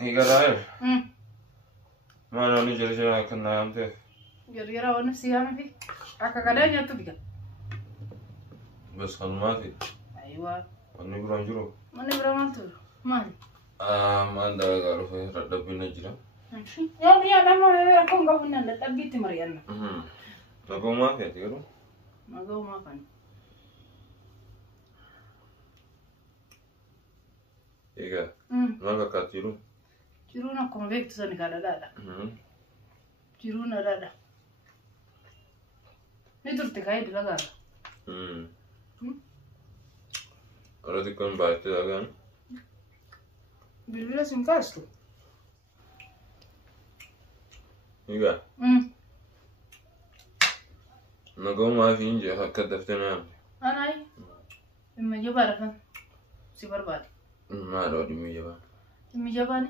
هي قرايب ما أنا نجري جرا كنا يومته جرا ونفسي يا في أكاكادين يا تبيك بس خدماتي أيوة ونبرا جرو ما تقول مالي ما عندها قالوا في رد بنجرا يا لما أكون قبلنا نتبي تمرينا تبغى ما في تقولوا ما قو ما كان إيه ما كاتيرو جرونا كم بيك تسني كذا لا جرونا لا ندور تكاي دلا كذا أراد يكون بعد تلاقين بالبلا سمكاستو إيه نقوم ما في إنجا هكذا أنا أي إما جبارة سيبر بعد ما أراد يميجبا يميجباني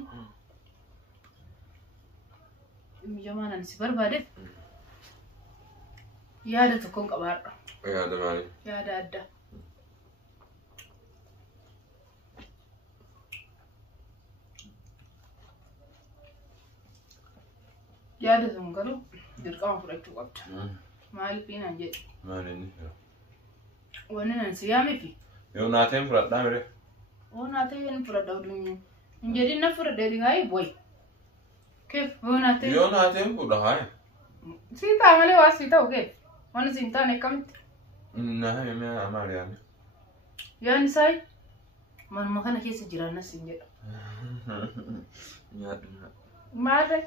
يميجبانا سيبر بعد يا ده تكون كبار يا ده مالي يا ده أدا يا ده تنقلو يركام فرق توقت مالي فينا نجد مالي نفيا وانا نسيامي في يوم ناتين فرق دامري وناتين فرق دودني نجدي نفرق دادي هاي بوي كيف وناتين يوم ناتين فرق هاي سيتا عملي واسيتا وكيف وانا سينتاني كمت نهاية ما أمال يعني يعني ساي ما كان كيس جيراننا سنجد ما أدري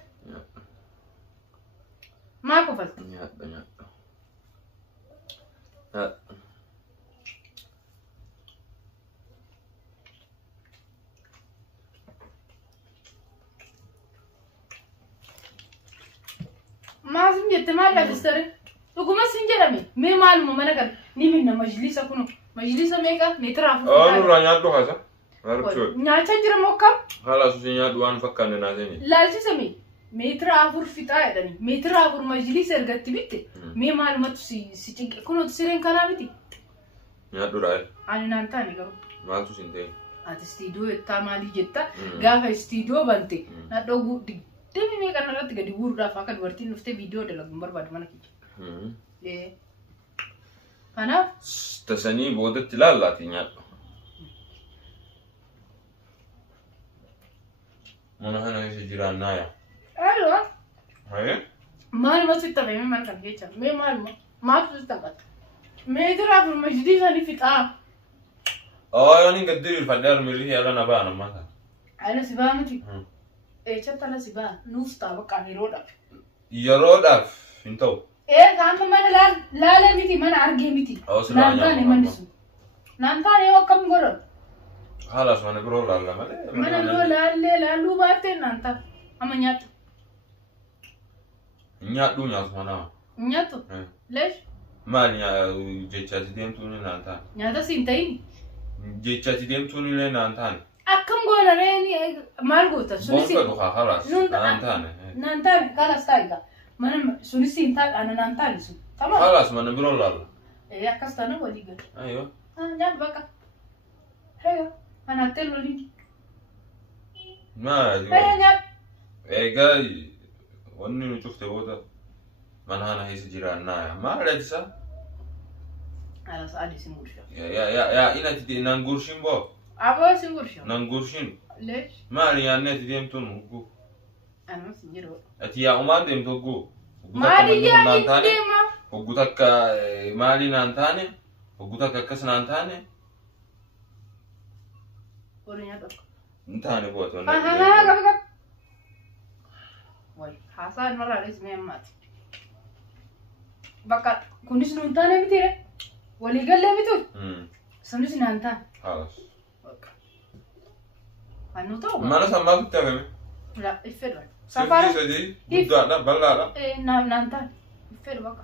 ما كفلت ما سنجد ما لا تستري لكم ما سنجد مي معلومة ما نقدر نيمنا مجلس أكونه مجلس ميكا نتراف نورا نيادو هذا نياتا جرا موكم خلاص نيادو أنا فكرنا نازني لا تسمي متر فيتا يعني متر مجلس أرجعت بيت مي معلومات سيتيجي كونه تسيرين كلامتي نيادو راي أنا نانتاني كرو ما تسينتين استديو تامالي جتا غافا استديو بنتي ندوغو دمي مي كان رات غدي وردا فاكا ورتي نفته فيديو دلا غمبر بعد ما نكي ايه انا تسني بودت لا لا تنيا انا هنا يجيران نايا ايوه هاي ما تتبعي ما كان هيك ما تستبط ما ترى في المجدي ثاني في يعني قدر الفدار مريه على نبانا ما أنا سبامتي شفت أنا سبام نوس تابك عن يرودا فينتو كان ما لا ميتي ما أرجع ميتي نانتاني ما نسوا نانتاني وكم قرر خلاص ما نقول لا ما نقول لا لو بارتين نانتا أما نياتو مانا نياتو ليش ما نيا جيتشاتي ديم توني نانتا نياتا سينتين جيتشاتي ديم توني نانتاني أكم قرر رأني مارغوتا سونسي خلاص نانتاني خلاص تايجا ما سونسي إنتاج أنا نانتاني سو تمام خلاص ما نقول لا يا كاستانا وديجا أيوه نعم بقى هيا أنا أتلو لي ما هيا نعم جاي وني نشوفته بودا من هنا هي سجيران نايا ما لسه على سعادة سمورشة يا إنا تدي نانغورشين بو أبغى سمورشة نانغورشين ليش ما أنا تدي تون هو أنا ما سجيرو أتيا أمان ديم توغو ما دي يعني ديما وقولك مالي نانتاني وقولك كاس نانتاني وريني هذا نانتاني بوت قبل واي حصل مرة اسمه مات بقى كنيس نانتاني بتيره ولي قال لي بتقول سميس نانتان خلاص أنا تو ما أنا سمعت تمام لا الفيلم سفارة سدي بدا لا بلا إيه نانتان الفيلم بقى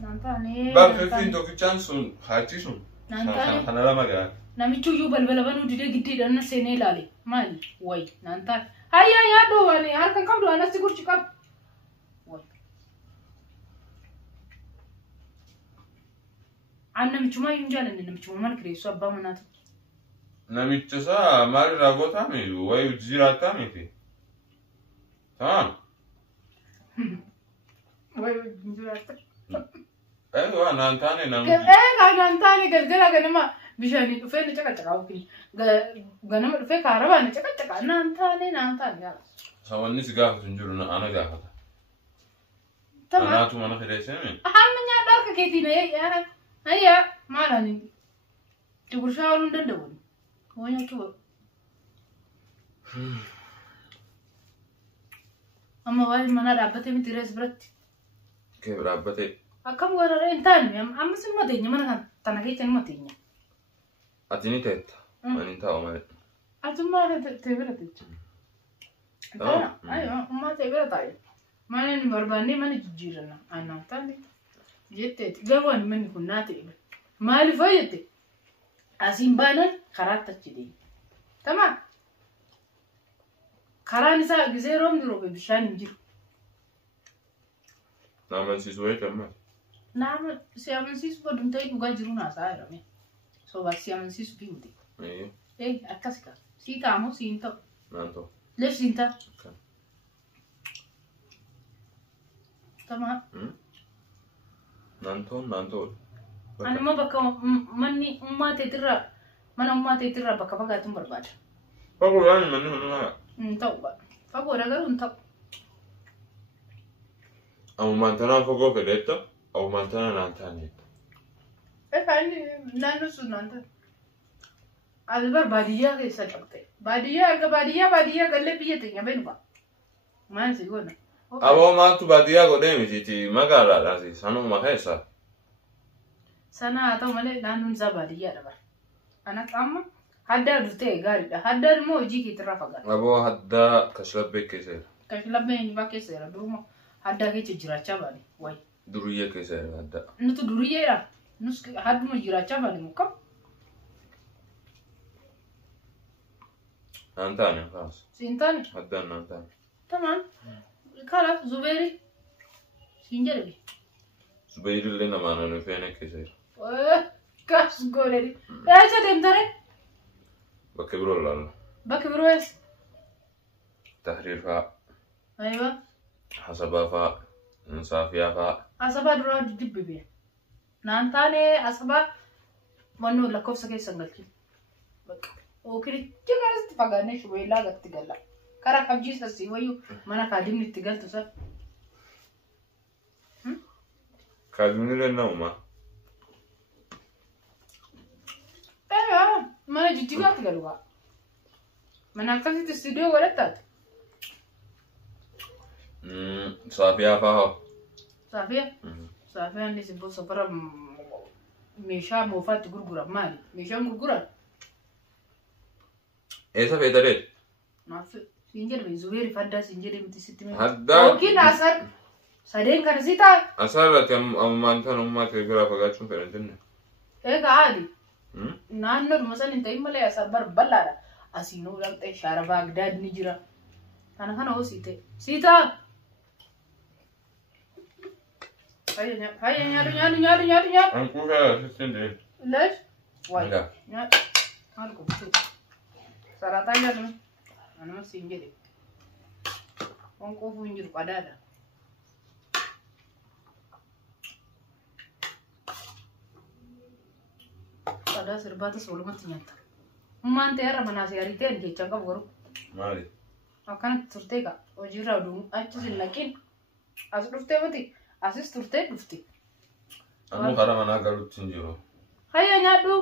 نانتان إيه بقى في فين توكي تشانسون هاتيسون نانتان أنا لا ما جا نامي تشويو بلبلبانو ديده جدي دنا سيني لالي مالي واي نانتان هيا يا دواني هالكن كم دوانا سيقول شكاب واي أنا مشوما ينجال إن مشوما ما نكري سو أبا مناتو namicha isaa maalirraa gootaame wayi jiraataame fi tamam wayi jiraata waa naantaane naantaane galgala ganama bishaanii dhufee na caqacaqaa ukini ganama dhufee kaarabaa na caqacaqaa naantaane yaa sawanni si gaafatu hin jiru ana gaafata anaatu mana fideesseme hamma nyaadhaa keetiin ayya maalani gurshaa oluu danda'u wanya kiwa amma wayi mana dhaabbate miti rees biratti kee dhaabbate akkam warare intaani amma sinuma teenya mana kan tana keessa numa teenya ati ni teetta ani taa'u malee atummaa tee bira teecha ayo ummaa tee bira taa'e mana ni barbaanne mana jijjiirana annaan taane jetteeti gawaan manni kun naa ta'e maaliif fayyate asiin baanan karaatti achi deemu tamam karaan isaa gisee roobni roobe bishaan hin jiru naamansiisu wayii kamma nama si amansiisu badum ta'e dhugaa jiru naasaa jedhame soba si amansiisu fi muti akkas kaa sii taamu siin ta'u naan ta'u leef siin ta'a tamam naan ta'u ani immoo bakka manni ummaa teetirraa mana ummaa teetirraa bakka fagaatuun barbaada. Fagoodhaan manni hundumaa hin ta'u fagoodha garuu hin ta'u. Ammumaan tanaan fagoo fedheetta ammumaan tanaan naan taaneetta. Inni naannoo sun naan taane. Ati bar baadiyyaa keessa dhaqxe. Baadiyyaa gallee biyya teenya beenu ba'a. Maal si goona? Aboo maaltu baadiyyaa godhee mitiiti magaalaadhaasi sanuma keessa. Sana haa ta'u malee naannoon isaa baadiyyaadha bara. Ana qaama haddaa duftee gaariidha. Haddaan immoo hojii keetirraa fagaata. Aboo haddaa kashlabbee keessa. Kashlabbee hin baa keessa jira duruma haddaa keessa jiraachaa baane wayi. Duriyyee keessa jira haddaa. Nuti duriyyeedha. Nus hadduma jiraachaa baane mukkam. Naan taane kaas. Siin taane? Haddaan naan taane. Tamam. Kalaaf Zubeeri siin jedhame. Zubeerillee namaan ani feene keessa jira. Kas godhani. Eessa deemtare? Bakka biroo ilaalla. Bakka biroo eessa? Tahriir fa'aa. Aywa. Hasabaa fa'aa. Saafiyaa fa'aa. Asabaa duraa dibbibee. Naan taane asabaa mannoo lakkoofsa keessa hin galchine. Bakka. Ookiricha kanatti fagaannee shubeellaa gatti galla. Karaa qabjii sassii wayyuu mana kaadimni itti galtu sana. Kaadimni lenna'umaa. Mana jijjigaatti galu kaa. Mana akkasitti istuudiyoo godhattaati. Saafiyaa fa'aa. Saafiyaa? Saafiyaan ni sibboo safara meeshaa moofaatti gurguran maali? Meeshaan gurguran? Eessa feetadee? Naaf siin jedhame Zubeeri faddaa siin jedhame miti sitti mee. Haddaa. Yookiin asar sadeen kana si ta'a. Asarratti ammaan tan ummaa ta'e biraa fagaachuun fedhan jenne. Egaa haali. Naannoo dhuma san hin ta'in malee asar bal'aadha. Asiinuu dhaqxee shaara Baagdaad ni jira. Kana hoo sii ta'e. Sii ta'a. Hayya nyaatu. Ankuusaa assistiin ta'e. Lees? Wayi. Nyaatu. Maal qophiisu? Salaataa nyaatu. Anuma siin jedhe. Waan qoofuu hin jiru qadaadha. Qadaa sirbaatas walumatti nyaata. Ummaan ta'e har'a manaa siyaarii ta'e jechaan qabu garuu. Maali? Akkanatti turtee kaa hojiirraa du'u achis hin naqin. As dhuftee miti asis turtee dhufti. Ammoo karaa manaa galuutti hin jiru. Hayya nyaadhu.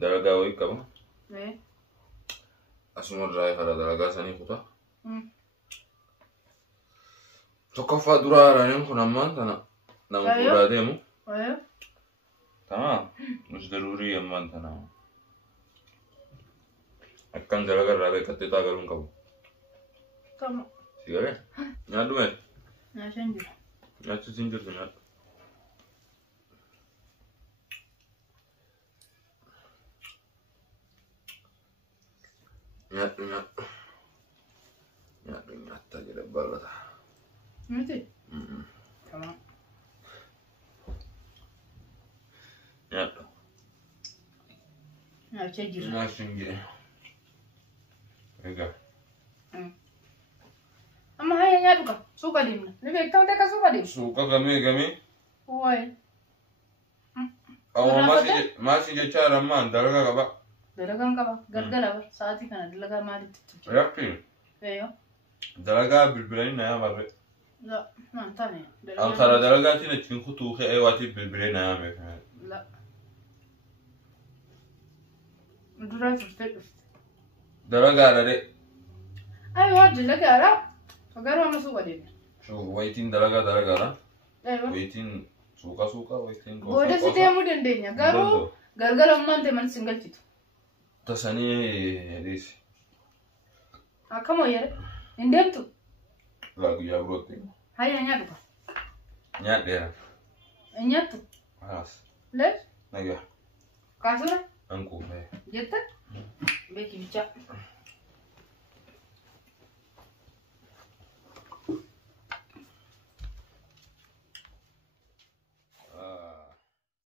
Dalagaa wayii qaba. Asuma irraa karaa dalagaa sanii kutaa. Tokkoffaa duraa haaraan kun ammaan tana nama fuudhaa deemu. Tamam. Nus daruurii ammaan tana. Akkan dalagaa irraa beekattee taagaluun qabu. Tamam. Si galee? Nyaadhu mee? Nyaachaan jira. Nyaachuu siin jirtu nyaadhu. Nyaadhu nyaattaa jedha bal'ata. Miti? Tamam. Nyaadhu. nyaachaa jirra. Nyaachin jedhe. Egaa. Amma hayya nyaadhu qaba. Suuqa deemna. Ni beektaa wanti akka suuqa deemu? Suuqa gamee. Wayi. Awwa maasii jechaa rammaan dalagaa qaba. Dalagaan qaba. Galgala bara. Sa'aatii kana dalagaa maalitti jira? Rakkin. Dalagaa bilbilanii na yaamarre. La, maan taane. Ankara dalagaatiin achiin kutuu ka'ee waatiif bilbilee na yaame. La. Duraa turtee dhufte. Dalagaadha de. Aywa dalagaadha. Garuu amma suuqa deemna. Wayitiin dalagaadha. Aywa. Wayitiin suuqa wayitiin gosa. Booda si deemuu dandeenya. Garuu galgala ammaan ta'e manni sin galchitu. Tasanii dhiisi. Akkam wayyaadha? Hin deemtu? Laa guyyaa birootti. Hayya nyaadhu qaba. Nyaadheera. Hin nyaattu? Haas. Lees? Nagaa. Kaasura? Ankuufee. Jetta? Beeki bichaa.